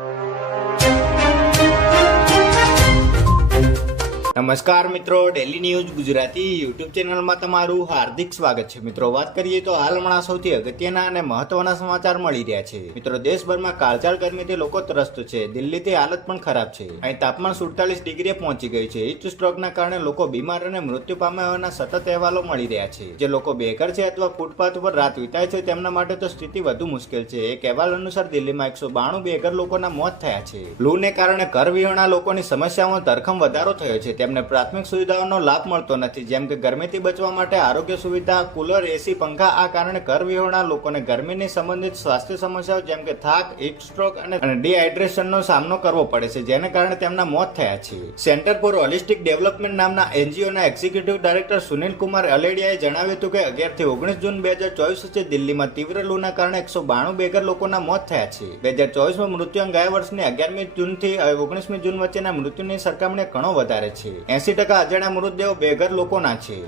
you. નમસ્કાર મિત્રો daily news Gujarati YouTube ચેનલમાં તમારું હાર્દિક સ્વાગત છે. મિત્રો, વાત કરીએ તો હાલ હમણાં સૌથી અગત્યના અને મહત્વના સમાચાર મળી રહ્યા છે. મિત્રો, દેશભરમાં કાળઝાળ ગરમીથી લોકો ત્રસ્ત છે. દિલ્હીથી હાલત પણ ખરાબ છે. અહીં તાપમાન સુડતાલીસ ડિગ્રીએ પહોંચી ગયું છે. હીટ સ્ટ્રોકના કારણે લોકો બીમાર અને મૃત્યુ પામ્યા હોવાના સતત અહેવાલો મળી રહ્યા છે. જે લોકો બેઘર છે અથવા ફૂટપાથ ઉપર રાત વિતાય છે, તેમના માટે તો સ્થિતિ વધુ મુશ્કેલ છે. એક અહેવાલ અનુસાર, દિલ્હીમાં એકસો બાણું બેઘર લોકોના મોત થયા છે. લૂને કારણે ઘર વિહોણા લોકોની સમસ્યાઓમાં ધરખમ વધારો થયો છે. તેમને પ્રાથમિક સુવિધાઓનો લાભ મળતો નથી, જેમ કે ગરમીથી બચવા માટે આરોગ્ય સુવિધા, કુલર, એસી, પંખા, આ કારણે ઘર વિહોણા લોકોને ગરમીની સંબંધિત સ્વાસ્થ્ય સમસ્યાઓ જેમ કે થાક, હીટ સ્ટ્રોક અને ડિહાઇડ્રેશનનો સામનો કરવો પડે છે, જેને કારણે તેમના મોત થયા છે. સેન્ટર ફોર હોલિસ્ટિક ડેવલપમેન્ટ નામના એનજીઓના એક્ઝિક્યુટિવ ડાયરેક્ટર સુનિલ કુમાર અલેડિયાએ જણાવ્યું હતું કે અગિયારથી ઓગણીસ જૂન બે હજાર ચોવીસ વચ્ચે દિલ્હીમાં તીવ્ર લૂના કારણે એકસો બાણું બેગર લોકોના મોત થયા છે. બે હજાર ચોવીસમાં મૃત્યુઆંક ગયા વર્ષની અગિયારમી જૂનથી ઓગણીસમી જૂન વચ્ચેના મૃત્યુની સરખામણીએ ઘણો વધારે છે એસી ટકા અજાણ્યા મૃતદેહો બેઘર લોકોના છે.